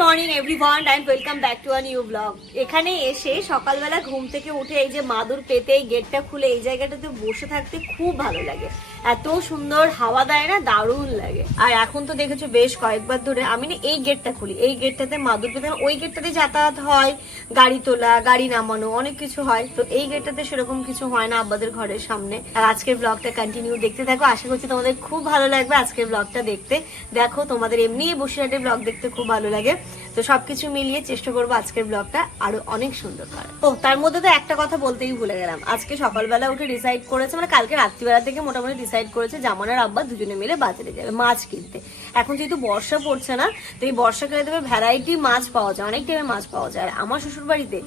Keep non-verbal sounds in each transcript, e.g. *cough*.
Morning everyone and welcome back to a new blog এখানে এসে সকালবেলা ঘুম থেকে উঠে এই যে মাদুর পেতে এই গেটটা খুলে এই জায়গাটাতে বসে থাকতে খুব ভালো লাগে। এত সুন্দর হাওয়া দেয় না, দারুণ লাগে। আর এখন তো দেখেছ বেশ কয়েকবার ধরে আমি না এই গেটটা খুলি। এই গেটটাতে মাদুর পেতে ওই গেটটাতে যাতায়াত হয়, গাড়ি তোলা, গাড়ি নামানো, অনেক কিছু হয়। তো এই গেটটাতে সেরকম কিছু হয় না আব্বাদের ঘরের সামনে। আর আজকের ব্লগটা কন্টিনিউ দেখতে থাকো। আশা করছি তোমাদের খুব ভালো লাগবে আজকের ব্লগটা দেখতে। দেখো, তোমাদের এমনি বসিরহাটের ব্লগ দেখতে খুব ভালো লাগে। তো সবকিছু মিলিয়ে চেষ্টা করব আজকের ব্লগটা আরও অনেক সুন্দর করার। ও, তার মধ্যে তো একটা কথা বলতেই ভুলে গেলাম। আজকে সকালবেলা উঠে ডিসাইড করেছে মানে কালকে রাত্রিবেলা থেকে মোটামুটি ডিসাইড করেছে জামানার আব্বা দুজনে মিলে বাজারে যাবে, মাছ কিনতে। এখন যেহেতু বর্ষা পড়ছে না, তো এই বর্ষাকালে তবে ভ্যারাইটি মাছ পাওয়া যায়, অনেক টাইপের মাছ পাওয়া যায়। আর আমার শ্বশুর বাড়িতে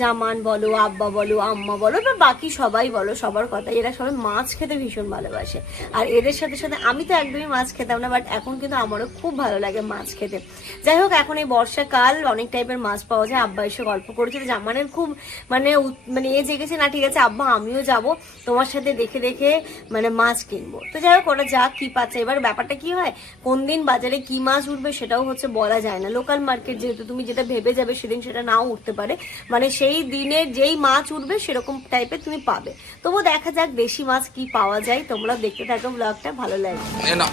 জামান বলো, আব্বা বলো, আম্মা বলো, বা বাকি সবাই বলো, সবার কথা এরা সবাই মাছ খেতে ভীষণ ভালোবাসে। আর এদের সাথে সাথে আমি তো একদমই মাছ খেতাম না বাট এখন কিন্তু আমারও খুব ভালো লাগে মাছ খেতে। যাই হোক, এখন এই বর্ষাকাল, অনেক টাইপের মাছ পাওয়া যায়। আব্বা এসে গল্প করেছিল জামানের খুব মানে মানে এ জেগেছে, না, ঠিক আছে, আব্বা, আমিও যাব, তোমার সাথে দেখে দেখে মানে মাছ কিনবো। তো যাই হোক, ওরা যা কি পাচ্ছে। এবার ব্যাপারটা কি হয়? দিন বাজারে কি মাছ উঠবে সেটাও হচ্ছে বলা যায় না। লোকাল মার্কেট যেহেতু তুমি যেটা ভেবে যাবে সেদিন সেটা নাও উঠতে পারে। মানে সেই দিনে যেই মাছ উঠবে সেরকম টাইপের তুমি পাবে। তবু দেখা যাক দেশি মাছ কি পাওয়া যায়। তোমরা দেখতে থাকো ব্লগটা ভালো লাগে না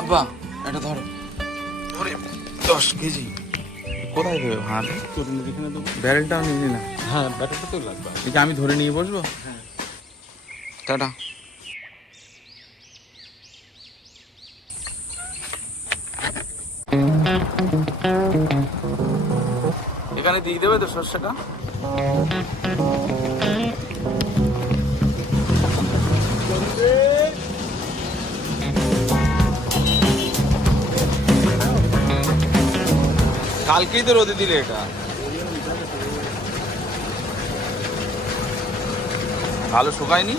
আব্বা এটা ধরো। দশ কেজি। কোথায় দেবে হ্যাঁ ব্যাটারটা তো লাগবে। আমি ধরে নিয়ে বসবো? টাটা। এখানে দিয়ে দেবে তো সর্ষেটা কালকেই তো রোদে দিলে এটা। ভালো শুকায়নি?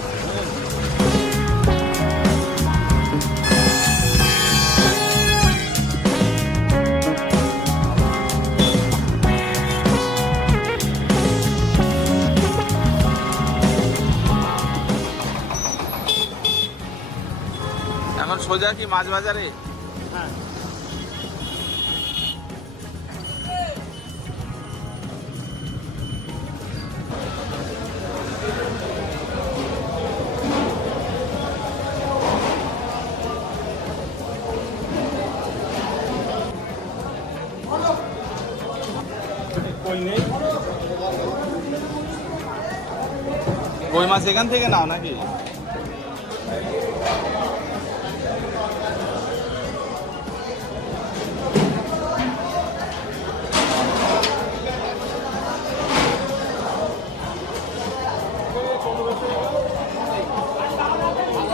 সোজা কি মাছ বাজারে? কই নেই কই মাছ এখান থেকে নাও নাকি?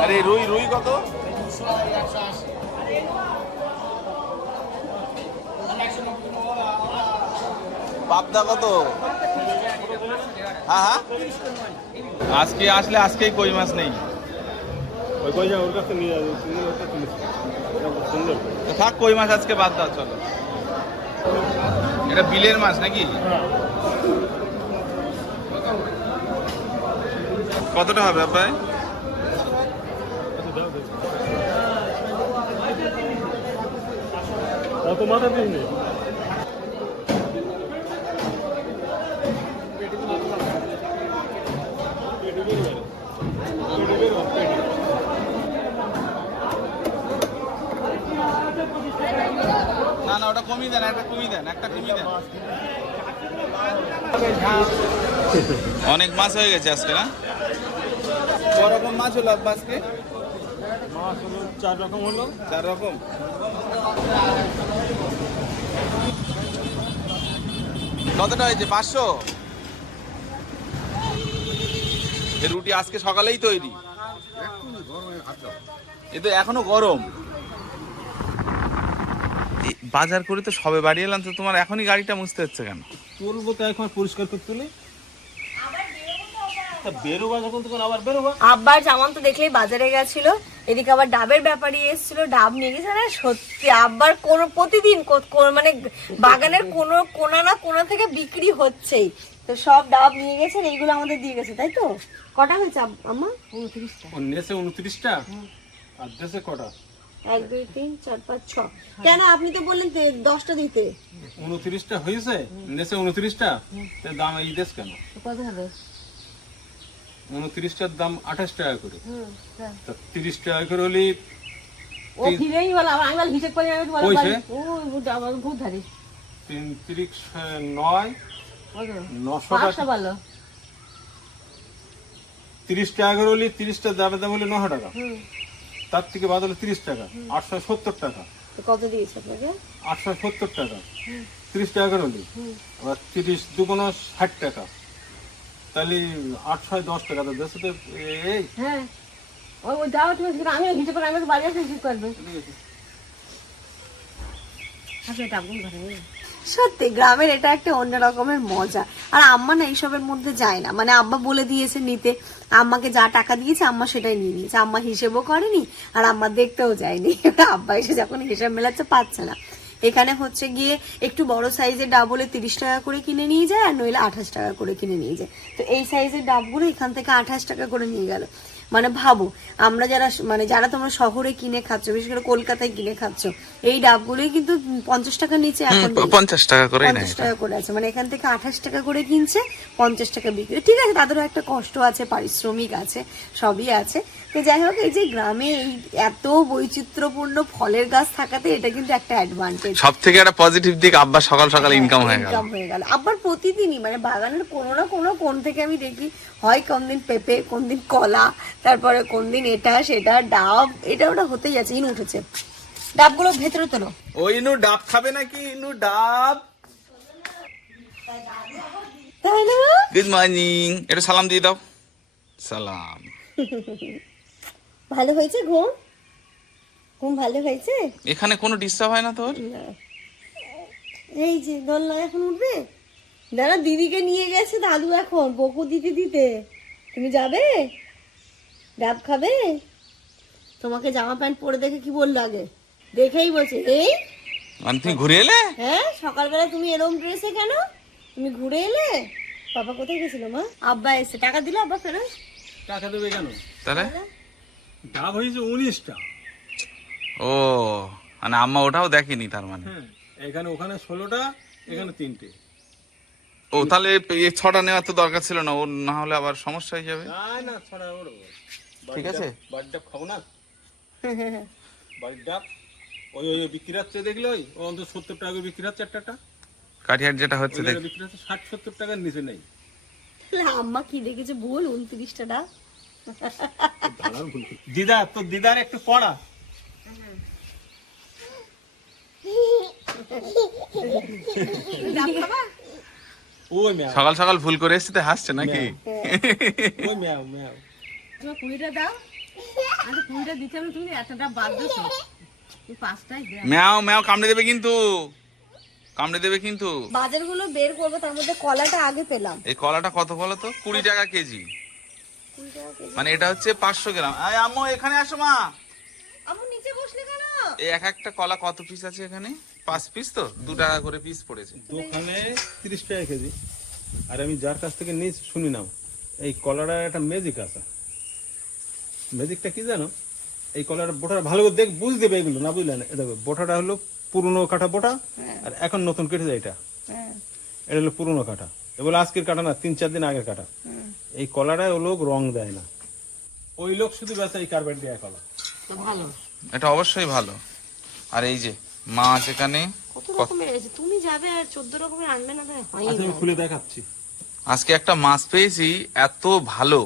আরে রুই রুই কত? পাবদা কত? হ্যাঁ হ্যাঁ। আজকে আসলে আজকেই কই মাছ নেই। ওই কই ওর কাছে নিয়ে যাবে সুন্দর। থাক কই মাছ আজকে বাদ দাও চলো। এটা বিলের মাছ নাকি? কতটা হবে আব্বাই আচ্ছা দাও দাও মাথা না না ওটা কমিয়ে দেন একটা কমিয়ে দেন একটা কমিয়ে দেন। অনেক মাছ হয়ে গেছে আজকে না? রকম মাছ হলো আজকে? মাছ হলো চার রকম হলো। চার রকম? কতটা হয়েছে? পাঁচশো? রুটি আজকে সকালেই তৈরি। এ তো এখনও গরম। বাজার করে তো সবে বাড়ি এলাম তো তোমার এখনই গাড়িটা মুছতে হচ্ছে কেন? তুলবো তো এখন পরিষ্কার করতে তুলে তা বেরোবা যখন তখন আবার বেরোবা। আব্বার জামান তো দেখলেই বাজারে গেছিল। এদিকে আবার ডাবের ব্যাপারই এসেছিল ডাব নিয়ে গেছে না সত্যি আব্বার কোন প্রতিদিন মানে বাগানের কোনো কোনা না কোনা থেকে বিক্রি হচ্ছেই। তো সব ডাব নিয়ে গেছেন এইগুলো আমাদের দিয়ে গেছে তাই তো? কটা হয়েছে আম্মা? উনত্রিশটা। উনত্রিশটা? আর দেশে কটা? এক দুই তিন চার পাঁচ ছ। কেন আপনি তো বললেন তে- দশটা দিতে। উনত্রিশটা হয়েছে? নেছে উনত্রিশটা? তার দাম এই দেশ কেন? কত হবে? উনত্রিশটার দাম আঠাশ টাকা করে। হ্যাঁ। তা তিরিশ টাকা করে হলে তিন তিরিশ নয় নশো টাকা। তিরিশ টাকা করে হলে তিরিশটা দামে দাম হলে নশো টাকা। তার থেকে বাদ হলো তিরিশ টাকা আটশো সত্তর টাকা। কত দিয়েছে আটশো সত্তর টাকা। তিরিশ টাকা করে হলে আবার তিরিশ দুগুণ ষাট টাকা। তাহলে আটশো দশ টাকা তো দেশে তো এই হ্যাঁ। ওই ওই দাও তুমি সেটা আমি হিসেব করে আমি হিসেব করবে। সত্যি গ্রামের এটা একটা অন্য রকমের মজা। আর আম্মা না এইসবের মধ্যে যায় না। মানে আব্বা বলে দিয়েছে নিতে আম্মাকে যা টাকা দিয়েছে আম্মা সেটাই নিয়ে নিয়েছে। আম্মা হিসেবও করেনি আর আম্মা দেখতেও যায়নি। *laughs* আব্বা এসে যখন হিসাব মেলাচ্ছে পাচ্ছে না। এখানে হচ্ছে গিয়ে একটু বড় সাইজের ডাব হলে তিরিশ টাকা করে কিনে নিয়ে যায় আর নইলে আঠাশ টাকা করে কিনে নিয়ে যায়। তো এই সাইজের ডাবগুলো এখান থেকে আঠাশ টাকা করে নিয়ে গেল। মানে ভাবো আমরা যারা মানে যারা তোমরা শহরে কিনে খাচ্ছ বিশেষ করে কলকাতায় কিনে খাচ্ছ এই ডাবগুলোই কিন্তু পঞ্চাশ টাকার নিচে এখন পঞ্চাশ টাকা করে পঞ্চাশ টাকা করে আছে। মানে এখান থেকে আঠাশ টাকা করে কিনছে পঞ্চাশ টাকা বিক্রি। ঠিক আছে তাদেরও একটা কষ্ট আছে পারিশ্রমিক আছে সবই আছে। তো যাই হোক এই যে গ্রামে এই এত বৈচিত্র্যপূর্ণ ফলের গাছ থাকাতে এটা কিন্তু একটা অ্যাডভান্টেজ সব থেকে একটা পজিটিভ দিক আব্বা সকাল সকাল ইনকাম হয়ে গেল। ইনকাম হয়ে গেল। আব্বার প্রতিদিনই মানে বাগানের কোনো না কোনো কোন থেকে আমি দেখি হয় কোন দিন পেঁপে কোন দিন কলা তারপরে কোন দিন এটা সেটা ডাব এটা ওটা হতেই আছে ইন উঠেছে। ডাবগুলো ভেতরে তোলো। ওই ইনু ডাব খাবে নাকি? ইনু ডাব। তাই না? গুড মর্নিং এটা সালাম দিয়ে দাও। সালাম। *laughs* ভালো হয়েছে ঘুম? ঘুম ভালো হয়েছে? এখানে কোনো ডিস্টার্ব হয় না তোর? এই যে দোলনা এখন উঠবে? দাদা দিদিকে নিয়ে গেছে দাদু এখন বকু দিতে দিতে। তুমি যাবে? ডাব খাবে? তোমাকে জামা প্যান্ট পরে দেখে কি বলল আগে? দেখেই বলছে। এই? মানে তুমি ঘুরে এলে? হ্যাঁ সকালবেলা তুমি এরম ড্রেসে কেন? তুমি ঘুরে এলে? বাবা কোথায় গেছিল মা? আব্বা এসে টাকা দিল আব্বা ফেরত? টাকা দেবে কেন? তাহলে? ডাব হয়েছে উনিশটা। ও মানে আম্মা ওটাও দেখেনি তার মানে? হ্যাঁ এখানে ওখানে ষোলোটা এখানে তিনটে। ও তাহলে এই ছটা নেওয়ার তো দরকার ছিল না ও না হলে আবার সমস্যা হয়ে যাবে? না না ছড়া ওড়ো ঠিক আছে। বাড়ির ডাব খাব না? বাড়ির ডাব ওই ওই ওই বিক্রি হচ্ছে দেখলে ওই ও অন্তত সত্তর টাকা করে বিক্রি হচ্ছে একটা কাঠিয়ার যেটা হচ্ছে বিক্রি হচ্ছে ষাট সত্তর টাকার নিচে নেই। আম্মা কি দেখেছে? ভুল উনত্রিশটা ডাব। দিদা তোর দিদার একটু পড়া। সকাল সকাল ভুল করে এসছে তো হাসছে নাকি? আচ্ছা ম্যাও ম্যাও কামড়ে দেবে কিন্তু। কামড়ে দেবে কিন্তু। বাজারগুলো বের করব তার মধ্যে কলাটা আগে পেলাম। এই কলাটা কত বলো তো? কুড়ি টাকা কেজি। মানে এটা হচ্ছে পাঁচশো গ্রাম। আয় আম্মু এখানে আসো মা। আমার নিচে বসলে কেন? এই এক একটা কলা কত পিস আছে এখানে? পাঁচ পিস তো? দু টাকা করে পিস পড়েছে। দোকানে তিরিশ টাকা কেজি। আর আমি যার কাছ থেকে নিয়েছি শুনি নাও। এই কলাটার একটা ম্যাজিক আছে। ম্যাজিকটা কি জানো? এই কলার বোটা ভালো করে দেখ বুঝ দেবে এগুলো না বুঝলে না? দেখো বোটাটা হলো পুরনো কাটা বোটা আর এখন নতুন কেটেছে এটা। এটা হলো পুরনো কাটা। এগুলো আজকের কাটা না তিন চার দিন আগের কাটা। এই কলাটায় ও লোক রং দেয় না। ওই লোক শুধু বেচা এই কার্পেট দেয়া কলা। ভালো। এটা অবশ্যই ভালো। আর এই যে মাছ এখানে কত রকমের আছে তুমি যাবে আর চোদ্দ রকমের আনবে না হয় আচ্ছা আমি খুলে দেখাচ্ছি। আজকে একটা মাছ পেয়েছি এত ভালো।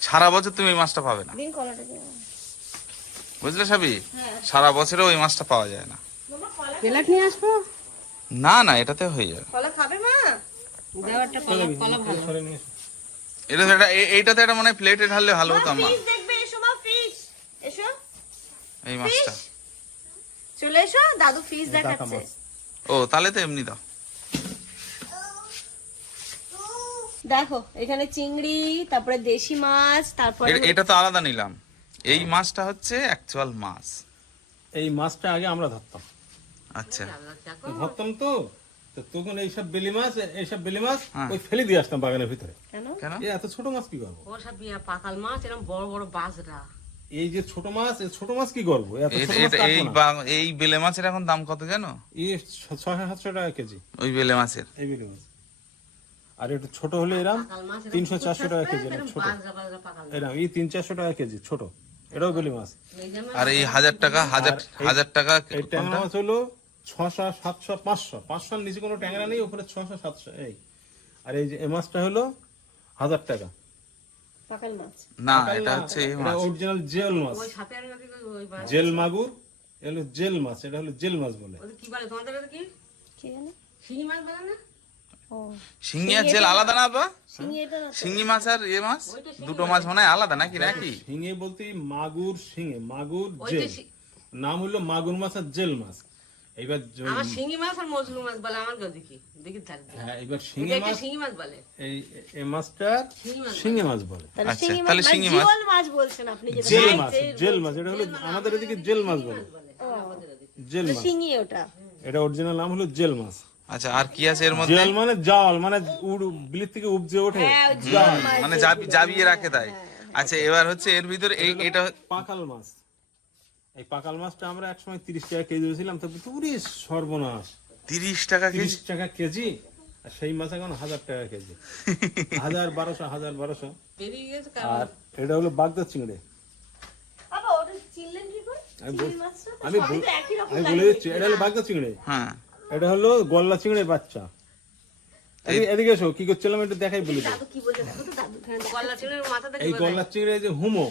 সারা বছর তুমি এই মাছটা পাবে না। দিন কলাটা বুঝলে সাবি? সারা বছরেও ওই মাছটা পাওয়া যায় না। প্লেট নিয়ে আসব? না না এটাতে হয়ে যাবে। কলা খাবে মা? এটা এটা এইটাতে একটা মনে হয় প্লেটে ঢাললে ভালো হতো আমার ফিশ দেখবে এসো মা ফিশ এসো। এই মাছটা। চলে এসো দাদু ফিশ দেখাচ্ছে। ও তাহলে তো এমনি দাও। দেখো এখানে চিংড়ি তারপরে দেশি মাছ তারপরে এটা তো আলাদা নিলাম। এই মাছটা হচ্ছে অ্যাকচুয়াল মাছ। এই মাছটা আগে আমরা ধরতাম। আচ্ছা। ধরতাম তো? তো তখন এইসব বেলি মাছ এইসব বেলি মাছ হ্যাঁ। ওই ফেলে দিয়ে আসতাম বাগানের ভিতরে। কেন? কেন? এত ছোট মাছ কি করব? ও সব পাকাল মাছ এরকম বড় বড় বাজরা। এই যে ছোট মাছ ছোট মাছ কি করব? এত এ- ছোট মাছ এটা- এই বেলে মাছের এখন দাম কত জানো? এই সাতশো টাকা কেজি। ওই বেলে মাছের। এই বিলি মাছ। আর একটু ছোট হলে এরাম তিনশো চারশো টাকা কেজি ছোট। এরাম এই তিন চারশো টাকা কেজি ছোট। এটাও বেলি মাছ। আর এই হাজার টাকা হাজার হাজার টাকা এই ট্যাংরা মাছ হলো ছশো সাতশো পাঁচশো। পাঁচশোর নিচে কোনো ট্যাংরা নেই উপরে ছশো সাতশো এই। আর এই যে এই মাছটা হলো হাজার টাকা। না এটা হচ্ছে মাছ। অরিজিনাল জেল মাছ। জেল মাগুর এটা হলো জেল মাছ এটা হলো জেল মাছ বলে। কি বলে তোমাদের কি? কি জানি? শিঙি মাছ বলে না? শিঙি আর জেল আলাদা না বা। শিঙি মাছ আর এ মাছ? দুটো মাছ। মনে হয় আলাদা নাকি নাকি? শিঙে বলতে মাগুর শিঙে মাগুর জেল। নাম হলো মাগুর মাছ আর জেল মাছ। এইবার জ- আমার শিঙি মাছ আর মজলু মাছ বলে আমার দেখি দেখি থাকবে হ্যাঁ এবার এটা মাছ শিঙি মাছ বলে। এই এই মাছটা শিঙি মাছ বলে। তাহলে আচ্ছা, শিঙি মাছ তাহলে মানে শিঙি মাছ। বলছেন আপনি যেটা জেল মাছ জেল মাছ এটা হলো আমাদের এদিকে জেল মাছ বলে। জেল মাছ। শিঙি ওটা। এটা অরিজিনাল নাম হলো জেল মাছ। আচ্ছা আর কি আছে এর মধ্যে? জেল মানে জাল মানে উড় বিলির থেকে উপজে ওঠে। হ্যাঁ, মানে জাবি জাবিয়ে রাখে তাই। আচ্ছা এবার হচ্ছে এর ভিতরে এই এটা পাকাল মাছ। এই পাকাল মাছটা আমরা একসময় তিরিশ টাকা কেজি দিয়েছিলাম তো পুরি সর্বনাশ। তিরিশ টাকা তিরিশ টাকা কেজি আর সেই মাছ এখন হাজার টাকা কেজি। *laughs* হাজার বারোশো হাজার বারোশো। আর এটা হলো বাগদা চিংড়ি। আমি আমি বল- দিচ্ছি এটা হলো বাগদা চিংড়ি। হ্যাঁ। এটা হলো গল্লা বাচ্চা। এদিকে- এদিকে এসো কি করছিলাম একটু দেখাই বলি এই গল্লা চিংড়ি এই যে হুমো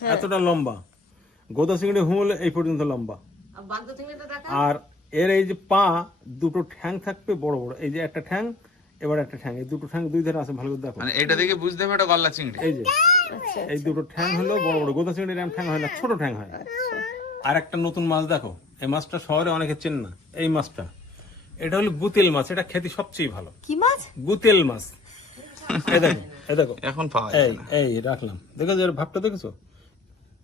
এতটা লম্বা। গোদা চিংড়ি হুম হলো এই পর্যন্ত লম্বা। আর এর এই যে পা দুটো ঠ্যাং থাকবে বড় বড়। এই যে একটা ঠ্যাং এবার একটা ঠ্যাং। এই দুটো ঠ্যাং দুই ধারে আছে ভালো করে দেখো। মানে এটা দেখে বুঝতে হবে এটা গলদা চিংড়ি। এই যে আচ্ছা এই দুটো ঠ্যাং হলো বড় বড়। গোদা চিংড়ির এরম ঠ্যাং হয় না ছোট ঠ্যাং হয়। আর একটা নতুন মাছ দেখো এই মাছটা শহরে অনেকে চেন না এই মাছটা। এটা হলো গুতেল মাছ এটা খেতে সবচেয়ে ভালো। কি মাছ? গুতেল মাছ। এই দেখো এই দেখো। এখন পাওয়া এই যায় না। এই রাখলাম। দেখো যে এর ভাবটা দেখেছ?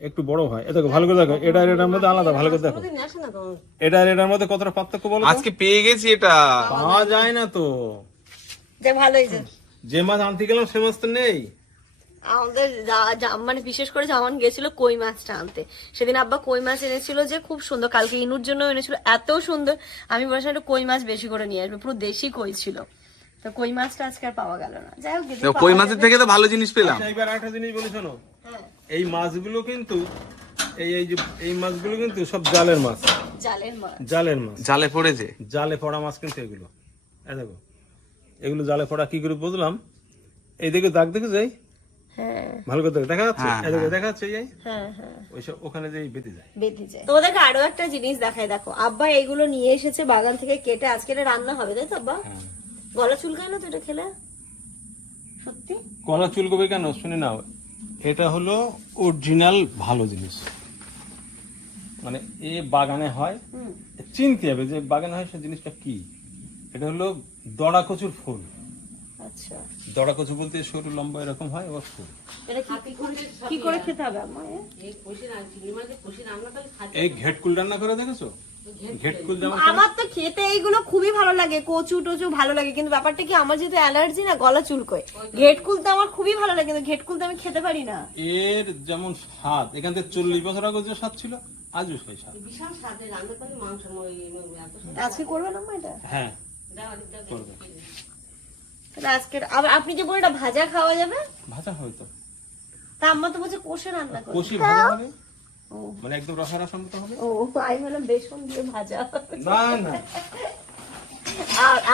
একটু বড় হয়। এ দেখো ভালো করে দেখো এটা আর এটার মধ্যে আলাদা ভালো করে দেখো। এটা আর এটার মধ্যে কতটা পার্থক্য বলো আজকে পেয়ে গেছি এটা। পাওয়া যায় না তো। যে ভালোই যে। যে মাছ আনতে গেলাম সে মাছ তো নেই। আমাদের মানে বিশেষ করে জামান গেছিল কই মাছটা আনতে। সেদিন আব্বা কই মাছ এনেছিল যে খুব সুন্দর কালকে ইনুর জন্য এনেছিল এত সুন্দর। আমি বলেছিলাম একটু কই মাছ বেশি করে নিয়ে আসবে পুরো দেশি কই ছিল। তো কই মাছটা আজকে আর পাওয়া গেল না। যাই হোক কই মাছের থেকে তো ভালো জিনিস পেলাম। আচ্ছা, এইবার একটা জিনিস বলি শোনো। হ্যাঁ, এই মাছগুলো কিন্তু এই এই যে এই মাছগুলো কিন্তু সব জালের মাছ। জালের মাছ। জালের মাছ। জালে পড়েছে জালে পড়া মাছ কিন্তু এগুলো। এই দেখো এগুলো জালে পড়া কি করে বুঝলাম? এই দিকে দাগ দেখে যাই। হ্যাঁ। ভালো করে দেখো, দেখা যাচ্ছে? হ্যাঁ, এই দেখো দেখা যাচ্ছে এই হ্যাঁ হ্যাঁ। ওইসব ওখানে যে বেঁধে যায়। বেঁধে যায়। তোমাদেরকে আরও একটা জিনিস দেখায় দেখো। আব্বা এগুলো নিয়ে এসেছে বাগান থেকে কেটে আজকে এটা রান্না হবে তাই তো আব্বা। গলা চুলকায় না তো এটা খেলে? সত্যি? কলা চুলকবে কেন? শুনে নাও। এটা হলো অরিজিনাল ভালো জিনিস। মানে এ বাগানে হয় চিনতে হবে যে বাগানে হয় সে জিনিসটা কি। এটা হলো দড়া কচুর ফুল। আচ্ছা। দড়া কচু বলতে সরু লম্বা এরকম হয় এবার ফুল। কি কি করে খেতে হবে এই মাছ কষি রান্না করে দেখেছ? আমার তো খেতে এইগুলো খুবই ভালো লাগে কচু টচু ভালো লাগে কিন্তু ব্যাপারটা কি আমার যেহেতু অ্যালার্জি না গলা চুলকোয়। ঘেটকুল তো আমার খুবই ভালো লাগে কিন্তু ঘেটকুল তো আমি খেতে পারি না। এর যেমন স্বাদ এখান থেকে চল্লিশ বছর আগে যে স্বাদ ছিল আজও সেই স্বাদ। বিশাল স্বাদে রান্না মাংস। আজকে করবেন আম্মা এটা? হ্যাঁ। করবে। তাহলে আজকে আবার আপনি যে বলে এটা ভাজা খাওয়া যাবে? ভাজা হয়তো তা। আম্মা তো বলছে কষে রান্না করে কষি ভাজা হবে ও মানে একদম রসা রসামৃত হবে? ও আমি বললাম বেসন দিয়ে ভাজা না না।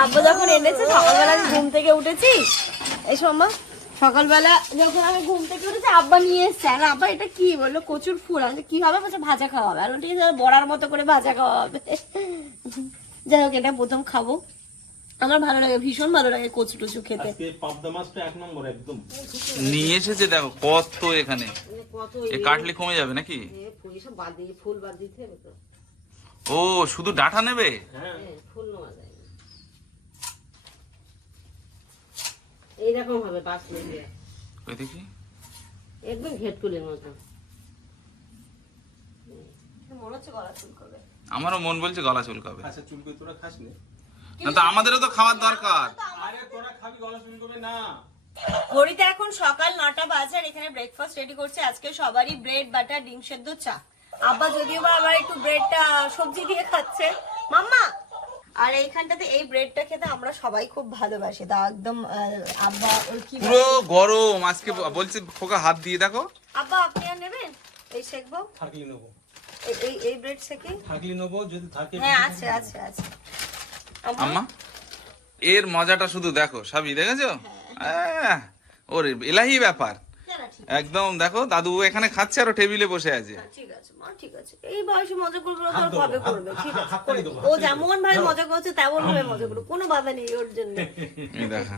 আব্বু যখন এনেছে সকালবেলা ঘুম থেকে উঠেছি। এই সময় সকালবেলা যখন আমি ঘুম থেকে উঠেছি আব্বা নিয়ে এসছে। আর আব্বা এটা কি বলল? কচুর ফুল। আমি কি হবে বলছে? ভাজা খাওয়া হবে। আর ঠিক আছে বড়ার মতো করে ভাজা খাওয়া হবে। যাই হোক এটা প্রথম খাব। আমার ভালো লাগে ভীষণ ভালো লাগে কচু টচু খেতে। আজকে পাবদা মাছটা এক নম্বর একদম। নিয়ে এসেছে দেখো কত এখানে। কত এ কাটলে কমে যাবে নাকি? ফুল বাদ দিতে হবে তো। ও শুধু ডাটা নেবে? হ্যাঁ। হ্যাঁ, ফুল নেওয়া যায় এইরকম হবে বাস নিয়ে ওই দেখি। একদম মতো। আমারও মন বলছে গলা চুলকাবে। আচ্ছা চুলকে তোরা খাস নি না তো আমাদেরও তো খাওয়ার দরকার। আরে তোরা খাবি গলা না। ঘড়িতে এখন সকাল নটা বাজে আর এখানে ব্রেকফাস্ট রেডি করছে। আজকে সবারই ব্রেড বাটার ডিম সেদ্ধ চা। আব্বা যদিও বা আবার একটু ব্রেডটা সবজি দিয়ে খাচ্ছে। মাম্মা! আর এইখানটাতে এই ব্রেডটা খেতে আমরা সবাই খুব ভালোবাসি। তা একদম আব্বা কি পুরো গরম। আজকে বলছি খোকা হাত দিয়ে দেখো। আব্বা আপনি আর নেবেন? এই শেখবো থাকলে নেব। এই- এই এই ব্রেড শেখি থাকলে নেব যদি থাকে হ্যাঁ আছে আছে আছে। আম্মা এর মজাটা শুধু দেখো সবই দেখেছ? আহ, ওর এলাহি ব্যাপার। একদম দেখো দাদু এখানে খাচ্ছে আর টেবিলে বসে আছে। ঠিক আছে মা ঠিক আছে। এই বয়সে মজা করবে আর কবে করবে ঠিক আছে হাততালি করে দেবো, দিই। ও যেমন ভাবে মজা করছে তেমন ভাবে মজা করবে কোনো বাধা নেই ওর জন্য। এই দেখা।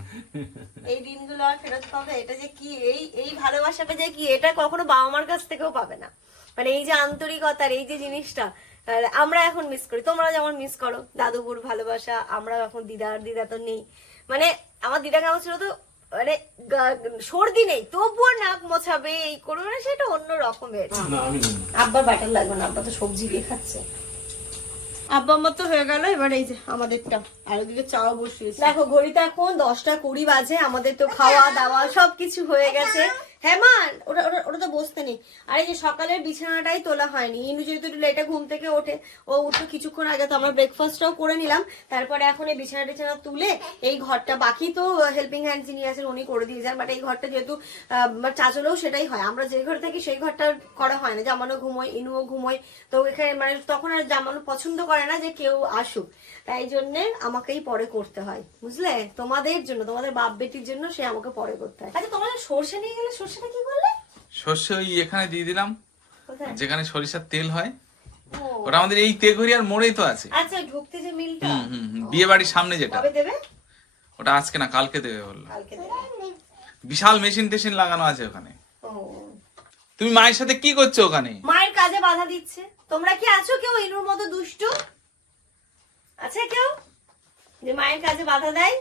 এই দিনগুলো আর ফেরত পাবে এটা যে কি এই এই ভালোবাসাটা যে কি এটা কখনো বাবা মার কাছ থেকেও পাবে না। মানে এই যে আন্তরিকতার এই যে জিনিসটা আর আমরা এখন মিস করি। তোমরা যেমন মিস করো দাদুপুর ভালোবাসা আমরা এখন দিদার দিদা তো নেই। মানে আমার দিদা কেমন ছিল তো মানে সর্দি নেই তবুও নাক মোছাবে এই করবে না সেটা অন্য রকমের। আব্বার বাটার লাগবে না আব্বা তো সবজি দিয়ে খাচ্ছে। আব্বা আমার তো হয়ে গেল এবার এই যে আমাদেরটা। আর ওদিকে চাও বসিয়েছি। দেখো ঘড়িতে এখন দশটা কুড়ি বাজে আমাদের তো খাওয়া দাওয়া সবকিছু হয়ে গেছে। হ্যাঁ মা ওটা ওটা ওটা তো বসতে নেই। আর এই যে সকালের বিছানাটাই তোলা হয়নি। ইনু যেহেতু একটু লেটে ঘুম থেকে ওঠে ও উঠল কিছুক্ষণ আগে তো আমরা ব্রেকফাস্টটাও করে নিলাম। তারপরে এখন এই বিছানা টিছানা তুলে এই ঘরটা বাকি তো হেল্পিং হ্যান্ড যিনি আছেন উনি করে দিয়ে যান। বাট এই ঘরটা যেহেতু আহ, চাচলেও সেটাই হয়। আমরা যে ঘরে থাকি সেই ঘরটা করা হয় না। জামানো ঘুমোয় ইনুও ঘুমোয়। তো এখানে মানে তখন আর জামানো পছন্দ করে না যে কেউ আসুক। তাই জন্যে আমাকেই পরে করতে হয় বুঝলে? তোমাদের জন্য তোমাদের বাপ বেটির জন্য সে আমাকে পরে করতে হয়। আচ্ছা তোমরা যে সর্ষে নিয়ে গেলে সর্ষেটা কি করলে? সর্ষে ওই এখানে দিয়ে দিলাম যেখানে সরিষার তেল হয়। ওটা আমাদের এই তেঘরিয়ার মোড়েই তো আছে। আচ্ছা ঢুকতে যে মিলটা। হুম হুম হুম। বিয়ে বাড়ির সামনে যেটা। দেবে? ওটা আজকে না কালকে দেবে বলল। বিশাল মেশিন টেশিন লাগানো আছে ওখানে। তুমি মায়ের সাথে কি করছ ওখানে? মায়ের কাজে বাধা দিচ্ছে। তোমরা কি আছো কেউ? ইনুর মতো দুষ্টু? আছে কেউ? যে মায়ের কাজে বাধা দেয়?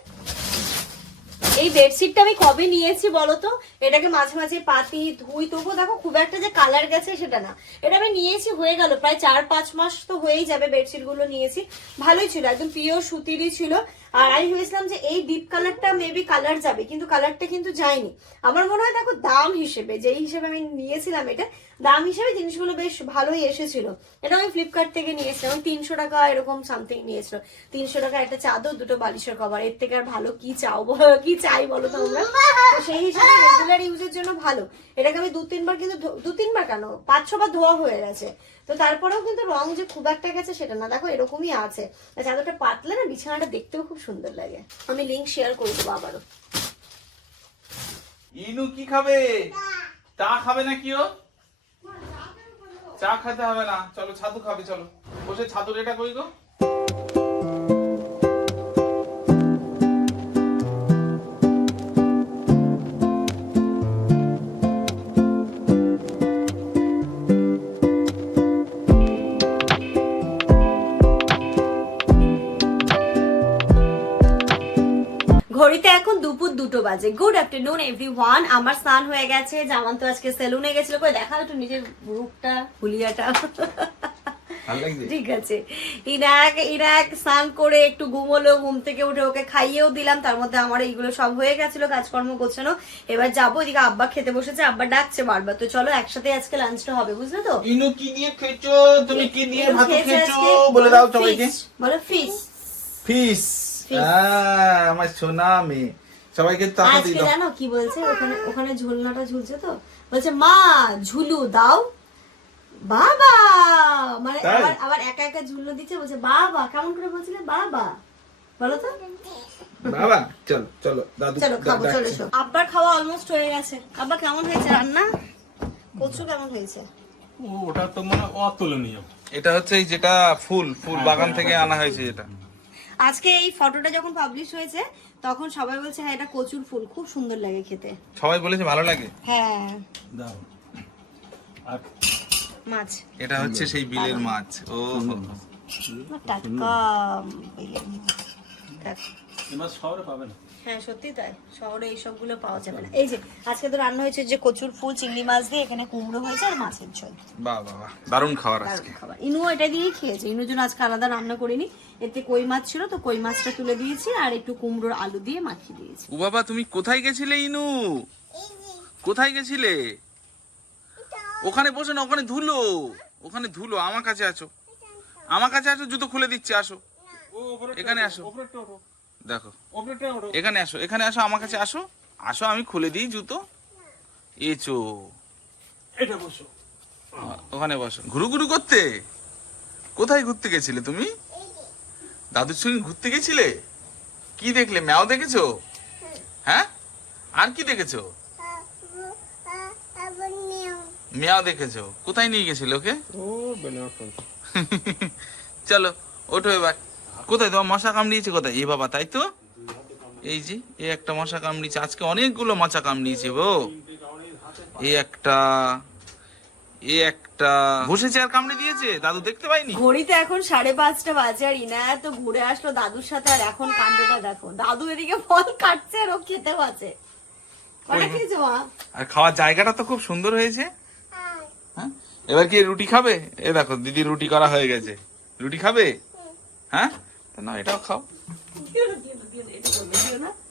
এই বেডশিটটা আমি কবে নিয়েছি বলো তো এটাকে মাঝে মাঝে পাতি, ধুই তবু দেখো খুব একটা যে কালার গেছে সেটা না। এটা আমি নিয়েছি, হয়ে গেল। প্রায় চার পাঁচ মাস তো হয়েই যাবে বেডশিটগুলো নিয়েছি। ভালোই ছিল, একদম প্রিয় সুতিরই ছিল। আর আমি ভেবেছিলাম যে এই ডিপ কালারটা মেবি কালার যাবে, কিন্তু কালারটা কিন্তু যায়নি। আমার মনে হয়, দেখো, দাম হিসেবে, যেই হিসেবে আমি নিয়েছিলাম এটা, দাম হিসেবে জিনিসগুলো বেশ ভালোই এসেছিল। এটা আমি ফ্লিপকার্ট থেকে নিয়েছিলাম তিনশো টাকা এরকম সামথিং নিয়েছিল। তিনশো টাকা একটা চাদর, দুটো বালিশের কভার এর থেকে আর ভালো কি চাও কি চাই বলো তোমরা তো সেই হিসাবে রেগুলার ইউজের জন্য ভালো। এটাকে আমি দু তিনবার কিন্তু দু তিনবার কেন? পাঁচ ছবার ধোয়া হয়ে গেছে। তো তারপরেও কিন্তু রং যে খুব একটা গেছে সেটা না। দেখো এরকমই আছে। চাদরটা পাতলে না বিছানাটা দেখতেও খুব সুন্দর লাগে। আমি লিঙ্ক শেয়ার করে দেবো আবারও। ইনু কি খাবে? চা খাবে না কি ও? চা খেতে হবে না। চলো, ছাতু খাবে, চলো। বসে ছাতুর এটা কই গো? এখন দুপুর দুটো বাজে। গুড আফটারনুন এভরিওয়ান আমার স্নান হয়ে গেছে জামান তো আজকে সেলুনে গেছিল। কই দেখা একটু নিজের রূপটা হুলিয়াটা। ঠিক আছে। ইরাক ইরাক স্নান করে একটু ঘুমোলো ঘুম থেকে উঠে ওকে খাইয়েও দিলাম। তার মধ্যে আমার এইগুলো সব হয়ে গেছিল কাজকর্ম গোছানো। এবার যাব এদিকে আব্বা খেতে বসেছে আব্বা ডাকছে বারবার। তো চলো একসাথে আজকে লাঞ্চটা হবে বুঝলে তো? ইনু কি দিয়ে খেয়েছো? তুমি কি দিয়ে ভাত খেয়েছে বলে দাও সবাইকে। বলো ফিশ। ফিস আমার সোনা মেয়ে সবাইকে টাকা আজকে দাও জানো কি বলছে? ওখানে ওখানে ঝুলনাটা ঝুলছে তো। বলছে মা ঝুলু দাও। বাবা! মানে আবার আবার একা একা ঝুলনো দিচ্ছে। বলছে বাবা কেমন করে বলছিলে? বাবা। বলো তো। বাবা চলো চলো দাদু চলো খাব চলো এসো। আব্বার খাওয়া অলমোস্ট হয়ে গেছে। আব্বা কেমন হয়েছে রান্না? কচু কেমন হয়েছে? ও ওটা তো মনে হয় অতুলনীয়। এটা হচ্ছে যেটা ফুল ফুল বাগান থেকে আনা হয়েছে যেটা। আজকে এই ফটোটা যখন পাবলিশ হয়েছে তখন সবাই বলছে হ্যাঁ এটা কচুর ফুল খুব সুন্দর লাগে খেতে। সবাই বলেছে ভালো লাগে? হ্যাঁ। দাও। আর মাছ। এটা হচ্ছে সেই বিলের মাছ। ও। টাটকা বিলের মাছ। এবার শহরে পাবে না? হ্যাঁ সত্যি তাই। শহরে এইসবগুলো পাওয়া যাবে না। এই যে আজকে তো রান্না হয়েছে যে কচুর ফুল চিংড়ি মাছ দিয়ে এখানে কুমড়ো হয়েছে আর মাছের ঝোল। বাহ বাহ বাহ। দারুণ খাবার আজকে। খাবার। ইনু এটা দিয়েই খেয়েছে। ইনুর জন্য আজকে আলাদা রান্না করিনি। এতে কই মাছ ছিল তো কই মাছটা তুলে দিয়েছি আর একটু কুমড়োর আলু দিয়ে মাখিয়ে দিয়েছি। ও বাবা তুমি কোথায় গেছিলে ইনু? কোথায় গেছিলে? ওখানে বসে না ওখানে ধুলো। ওখানে ধুলো আমার কাছে আছো। আমার কাছে আছো জুতো খুলে দিচ্ছি আসো। এখানে আসো। দেখো। এখানে আসো এখানে আসো আমার কাছে আসো। আসো আমি খুলে দিই জুতো। এচো এটা বসো। ওখানে বসো। ঘুরু ঘুরু করতে? কোথায় ঘুরতে গেছিলে তুমি? দাদুর সঙ্গে ঘুরতে গেছিলে? কি দেখলে? ম্যাও দেখেছ? হ্যাঁ? আর কি দেখেছ? ম্যাও দেখেছ। কোথায় নিয়ে গেছিল ওকে? চলো ওঠো এবার। কোথায় তোমার মশা কামড়িয়েছে কোথায়? এ বাবা তাই তো? এই যে এই একটা মশা কামড়িয়েছে। আজকে অনেকগুলো মশা কামড়িয়েছে গো। এই একটা এই একটা। বসেছে আর কামড়ে দিয়েছে? দাদু দেখতে পাইনি? ঘড়িতে এখন সাড়ে পাঁচটা বাজে আর ইনায়া তো ঘুরে আসলো দাদুর সাথে আর এখন কাণ্ডটা দেখো। দাদু এদিকে ফল কাটছে আর ও খেতে পাচ্ছে। আর খাওয়ার জায়গাটা তো খুব সুন্দর হয়েছে। হ্যাঁ। এবার কি রুটি খাবে? এ দেখো দিদি রুটি করা হয়ে গেছে। রুটি খাবে? হ্যাঁ? না এটাও খাও।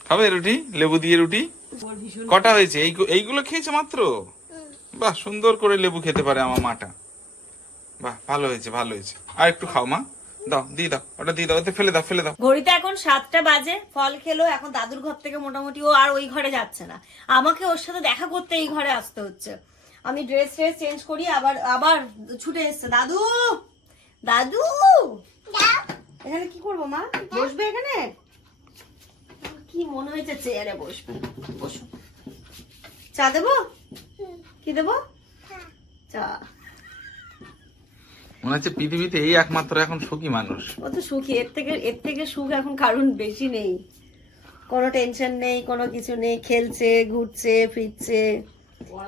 খাবে রুটি? লেবু দিয়ে রুটি? কটা হয়েছে? এই এইগুলো খেয়েছে মাত্র? বাহ সুন্দর করে লেবু খেতে পারে আমার মাটা। বাহ ভালো হয়েছে ভালো হয়েছে। আর একটু খাও মা। দাও দিয়ে দাও ওটা দিয়ে দাও ফেলে দাও ফেলে দাও। ঘড়িতে এখন সাতটা বাজে ফল খেলো এখন দাদুর ঘর থেকে মোটামুটি ও আর ওই ঘরে যাচ্ছে না। আমাকে ওর সাথে দেখা করতে এই ঘরে আসতে হচ্ছে। আমি ড্রেস ট্রেস চেঞ্জ করি আবার আবার ছুটে এসছে। দাদু! দাদু! এখানে কি করব মা? বসবে এখানে? কি মনে হয়েছে চেয়ারে বসবে? বসো। চা দেবো? কি দেবো? চা। মনে হচ্ছে পৃথিবীতে এই একমাত্র এখন সুখী মানুষ। ও তো সুখী এর থেকে এর থেকে সুখ এখন কারণ বেশি নেই। কোনো টেনশন নেই কোনো কিছু নেই খেলছে ঘুরছে ফিরছে।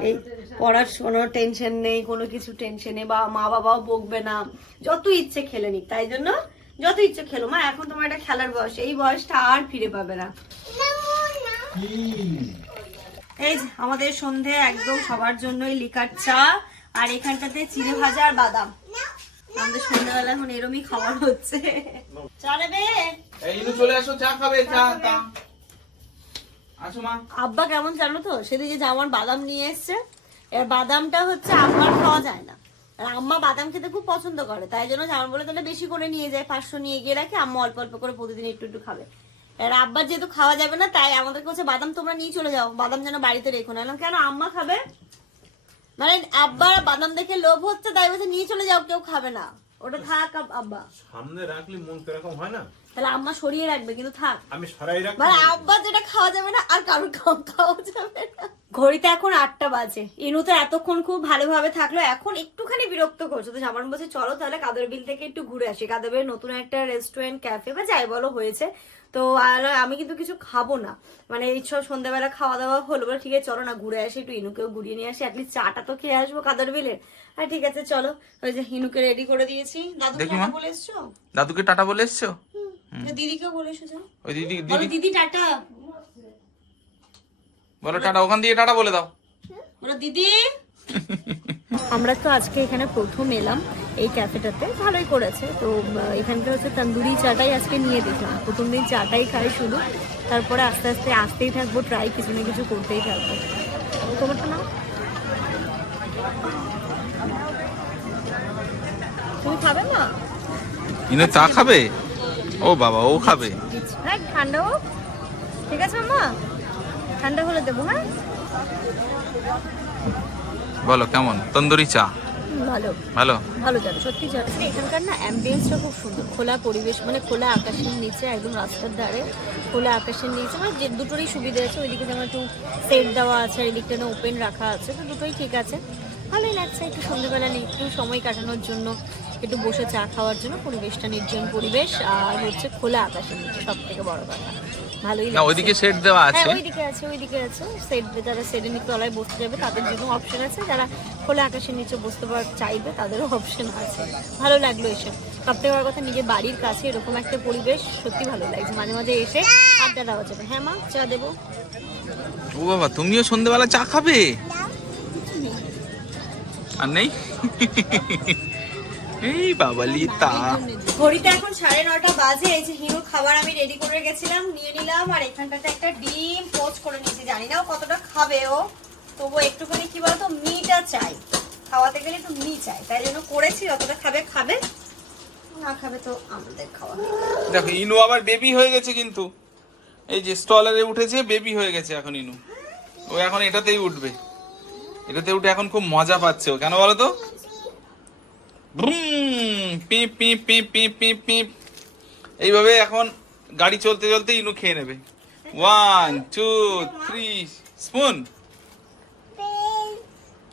এই পড়াশোনার টেনশন নেই কোনো কিছু টেনশন নেই বা মা বাবাও বকবে না। যত ইচ্ছে খেলে নিক তাই জন্য যত ইচ্ছে খেলো। মা এখন তোমার একটা খেলার বয়স। এই বয়সটা আর ফিরে পাবে না। এই আমাদের সন্ধে একদম সবার জন্যই লিকার চা আর এখানটাতে চিড়ে ভাজা আর বাদাম। আমাদের সন্ধ্যাবেলা এখন এরমই খাবার হচ্ছে। চা নেবে? চলে আসো চা খাবে চা চা আসো মা। আব্বা কেমন জানো তো? সেদিকে যে আমার বাদাম নিয়ে এসছে এর বাদামটা হচ্ছে আব্বার খাওয়া যায় না। আর আম্মা বাদাম খেতে খুব পছন্দ করে, তাই জন্য যেমন বলে তাহলে বেশি করে নিয়ে যায়, পাঁচশো নিয়ে গিয়ে রাখে, আম্মা অল্প অল্প করে প্রতিদিন একটু একটু খাবে। আর আব্বার যেহেতু খাওয়া যাবে না, তাই আমাদের কাছে বাদাম তোমরা নিয়ে চলে যাও, বাদাম যেন বাড়িতে রেখো না কেন আম্মা খাবে? মানে আব্বার বাদাম দেখে লোভ হচ্ছে, তাই বলছে নিয়ে চলে যাও, কেউ খাবে না। ওটা থাক আব্বা। সামনে রাখলে মন কীরকম হয় না? তাহলে আম্মা সরিয়ে রাখবে কিন্তু থাক। আমি সরাই রাখব। মানে আব্বা যেটা খাওয়া যাবে না আর কারোর খাওয়া খাওয়া যাবে না। ঘড়িতে এখন আটটা বাজে। ইনু তো এতক্ষণ খুব ভালোভাবে থাকল এখন একটুখানি বিরক্ত করছে। তো জামান বলছে চলো তাহলে কাদের বিল থেকে একটু ঘুরে আসি। কাদের বিল নতুন একটা রেস্টুরেন্ট ক্যাফে বা যাই বলো হয়েছে। তো আর আমি কিন্তু কিছু খাব না। মানে এই সব সন্ধ্যাবেলা খাওয়া দাওয়া হলো। বলে ঠিক আছে চলো না ঘুরে আসি একটু ইনুকেও ঘুরিয়ে নিয়ে আসি। অ্যাটলিস্ট চাটা তো খেয়ে আসব কাদের বিলে। আর ঠিক আছে চলো। ওই যে ইনুকে রেডি করে দিয়েছি। দাদু টাটা বলে এসছো? দাদুকে টাটা বলে এসছো? দিদিকেও বলে এসেছ ওই দিদি দিদি দিদি টাটা। বলো টাটা ওখান দিয়ে টাটা বলে দাও। বলো দিদি। আমরা তো আজকে এখানে প্রথম এলাম এই ক্যাফেটাতে ভালোই করেছে। তো এখানকার হচ্ছে তন্দুরি চাটাই আজকে নিয়ে দেখলাম। প্রথম দিন চাটাই খাই শুধু তারপরে আস্তে আস্তে আসতেই থাকব ট্রাই কিছু না কিছু করতেই থাকব। তোমারটা না তুমি খাবে না? ইনু চা খাবে? ও বাবা ও খাবে। হ্যাঁ ঠান্ডা হোক। ঠিক আছে মামা? ঠান্ডা হলে দেবো হ্যাঁ? বলো কেমন? তন্দুরি চা? ভালো। ভালো? ভালো যাবে সত্যি যাবে। এখানকার না অ্যাম্বিয়েন্সটা খুব সুন্দর। খোলা পরিবেশ মানে খোলা আকাশের নিচে একদম রাস্তার ধারে খোলা আকাশের নিচে। মানে যে দুটোরই সুবিধা আছে ওইদিকে যেমন একটু সেট দেওয়া আছে আর এদিকটা না ওপেন রাখা আছে তো দুটোই ঠিক আছে। ভালোই লাগছে একটু সন্ধ্যেবেলা নিয়ে একটু সময় কাটানোর জন্য। একটু বসে চা খাওয়ার জন্য পরিবেশটা নির্জন পরিবেশ আর হচ্ছে খোলা আকাশের নিচে সব থেকে বড় কথা। ভালোই না ওইদিকে সেট দেওয়া হ্যাঁ আছে। ওইদিকে আছে ওইদিকে আছে। সেট যারা তলায় বসতে যাবে তাদের জন্য অপশন আছে। যারা খোলা আকাশের নিচে বসতে পার চাইবে তাদেরও অপশন আছে। ভালো লাগল এসে। সবথেকে বড় কথা নিজের বাড়ির কাছে এরকম একটা পরিবেশ সত্যি ভালো লাগছে। মাঝে মাঝে এসে আড্ডা দেওয়া যাবে। হ্যাঁ মা চা দেবো? ও বাবা তুমিও সন্ধ্যেবেলা চা খাবে? আর নেই? এই বাবা লিতা। ঘড়িতে এখন সাড়ে নটা বাজে এই যে হিরো খাবার আমি রেডি করে গেছিলাম নিয়ে নিলাম আর এখানটাতে একটা ডিম পোস্ট করে নিয়েছি। জানি না ও কতটা খাবে ও তবু একটুখানি কি বলতো মিটা চাই। খাওয়াতে গেলে একটু মি চাই তাই জন্য করেছি যতটা খাবে খাবে। না খাবে তো আমাদের খাওয়া। দেখো ইনু আবার বেবি হয়ে গেছে কিন্তু। এই যে স্টলারে উঠেছে বেবি হয়ে গেছে এখন ইনু। ও এখন এটাতেই উঠবে। এটাতে উঠে এখন খুব মজা পাচ্ছে ও। কেন বলো তো? পিপ পিপ পিপ পিপ পিপ পিপ। এইভাবে এখন গাড়ি চলতে চলতে ইনু খেয়ে নেবে। One two three spoon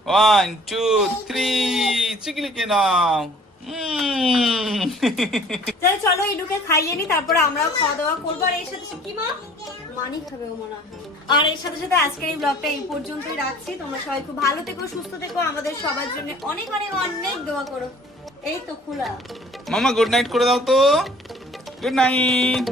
one two three চিকলিকে নাও। উম। তাহলে চলো ইনুকে খাইয়ে নি তারপরে আমরাও খাওয়া দাওয়া করব। আর এর সাথে সাথে- কি মা? মানি খাবে ও মনে আর এর সাথে সাথে আজকের এই ব্লগটা এই পর্যন্তই রাখছি। তোমরা সবাই খুব ভালো থেকো সুস্থ থেকো। আমাদের সবার জন্য অনেক অনেক অনেক দোয়া করো। এই তো খোলা। মামা গুড নাইট করে দাও তো। Good night